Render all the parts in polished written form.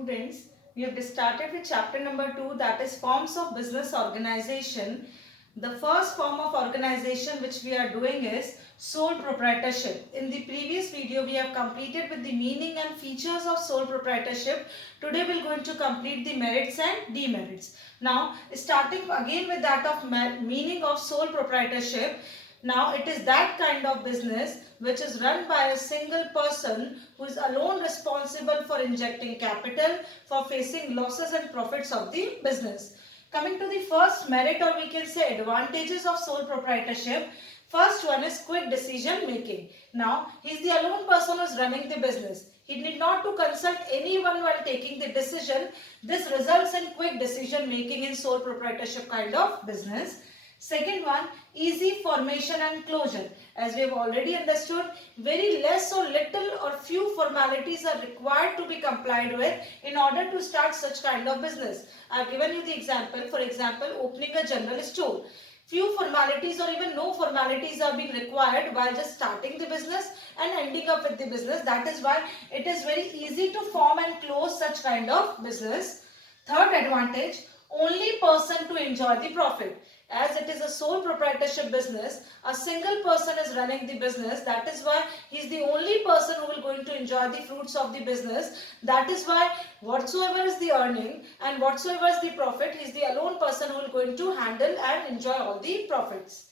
students, we have started with chapter number 2, that is forms of business organization. The first form of organization which we are doing is sole proprietorship. In the previous video we have completed with the meaning and features of sole proprietorship. Today we are going to complete the merits and demerits. Now starting again with that of meaning of sole proprietorship. Now it is that kind of business which is run by a single person who is alone responsible for injecting capital, for facing losses and profits of the business. Coming to the first merit, or we can say advantages of sole proprietorship. First one is quick decision making. Now he is the alone person who is running the business. He need not to consult anyone while taking the decision. This results in quick decision making in sole proprietorship kind of business. Second one, easy formation and closure. As we have already understood, very less or little or few formalities are required to be complied with in order to start such kind of business. I have given you the example. For example, opening a general store. Few formalities or even no formalities are being required while just starting the business and ending up with the business. That is why it is very easy to form and close such kind of business. Third advantage, only person to enjoy the profit. As it is a sole proprietorship business, a single person is running the business. That is why he is the only person who will going to enjoy the fruits of the business. That is why whatsoever is the earning and whatsoever is the profit, he is the alone person who will going to handle and enjoy all the profits.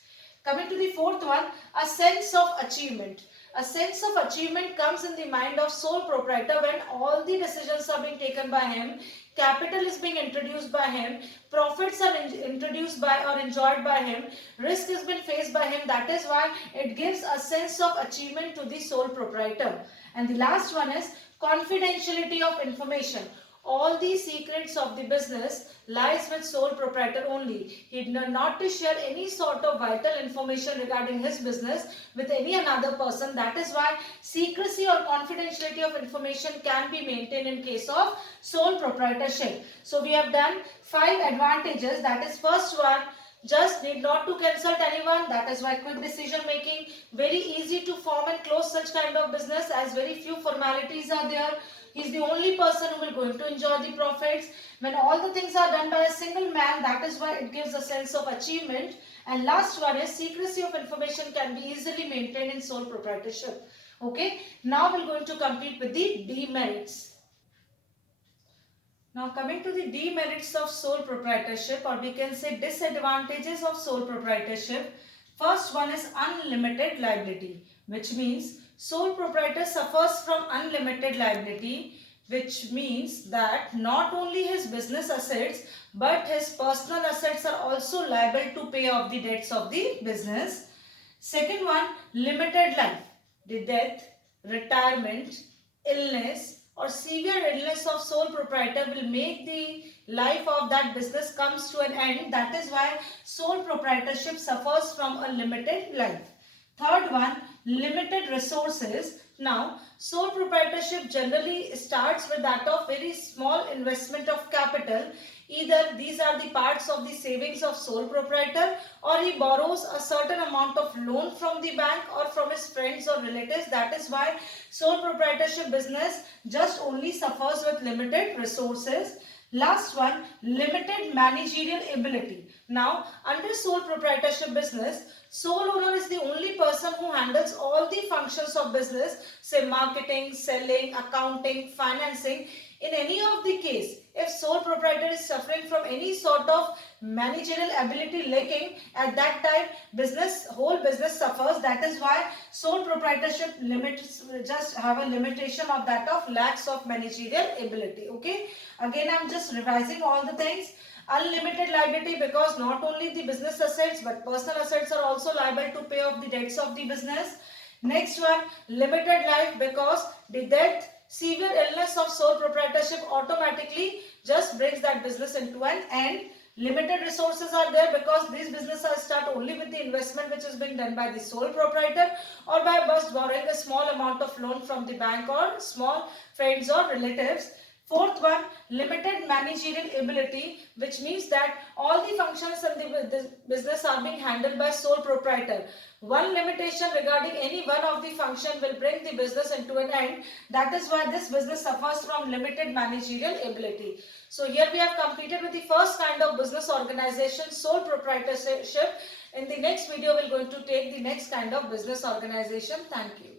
Coming to the fourth one, a sense of achievement. A sense of achievement comes in the mind of sole proprietor when all the decisions are being taken by him, capital is being introduced by him, profits are introduced by or enjoyed by him, risk has been faced by him. That is why it gives a sense of achievement to the sole proprietor. And the last one is confidentiality of information. All the secrets of the business lies with sole proprietor only. He not to share any sort of vital information regarding his business with any another person. That is why secrecy or confidentiality of information can be maintained in case of sole proprietorship. So we have done 5 advantages. That is first one, just need not to consult anyone. That is why quick decision making, very easy to form and close such kind of business as very few formalities are there. He is the only person who will going to enjoy the profits. When all the things are done by a single man, that is why it gives a sense of achievement. And last one is secrecy of information can be easily maintained in sole proprietorship. Okay. Now we are going to complete with the demerits. Now coming to the demerits of sole proprietorship, or we can say disadvantages of sole proprietorship. First one is unlimited liability, which means sole proprietor suffers from unlimited liability, which means that not only his business assets but his personal assets are also liable to pay off the debts of the business. Second one, limited life. The death, retirement, illness or severe illness of sole proprietor will make the life of that business comes to an end. That is why sole proprietorship suffers from a limited life. Third one, limited resources. Now, sole proprietorship generally starts with that of very small investment of capital. Either these are the parts of the savings of sole proprietor, or he borrows a certain amount of loan from the bank or from his friends or relatives. That is why sole proprietorship business just only suffers with limited resources. Last one, limited managerial ability. Now, under sole proprietorship business, sole owner is the only person who handles all the functions of business, say marketing, selling, accounting, financing. In any of the case, if sole proprietor is suffering from any sort of managerial ability lacking, at that time whole business suffers. That is why sole proprietorship limits just have a limitation of that of lacks of managerial ability. Okay, again I am just revising all the things. Unlimited liability because not only the business assets but personal assets are also liable to pay off the debts of the business. Next one, limited life because the death, severe illness of sole proprietorship automatically just brings that business into an end. Limited resources are there because these businesses start only with the investment which is being done by the sole proprietor or by just borrowing a small amount of loan from the bank or small friends or relatives. Fourth one, limited managerial ability, which means that all the functions in the business are being handled by sole proprietor. One limitation regarding any one of the function will bring the business into an end. That is why this business suffers from limited managerial ability. So here we have completed with the first kind of business organization, sole proprietorship. In the next video, we are going to take the next kind of business organization. Thank you.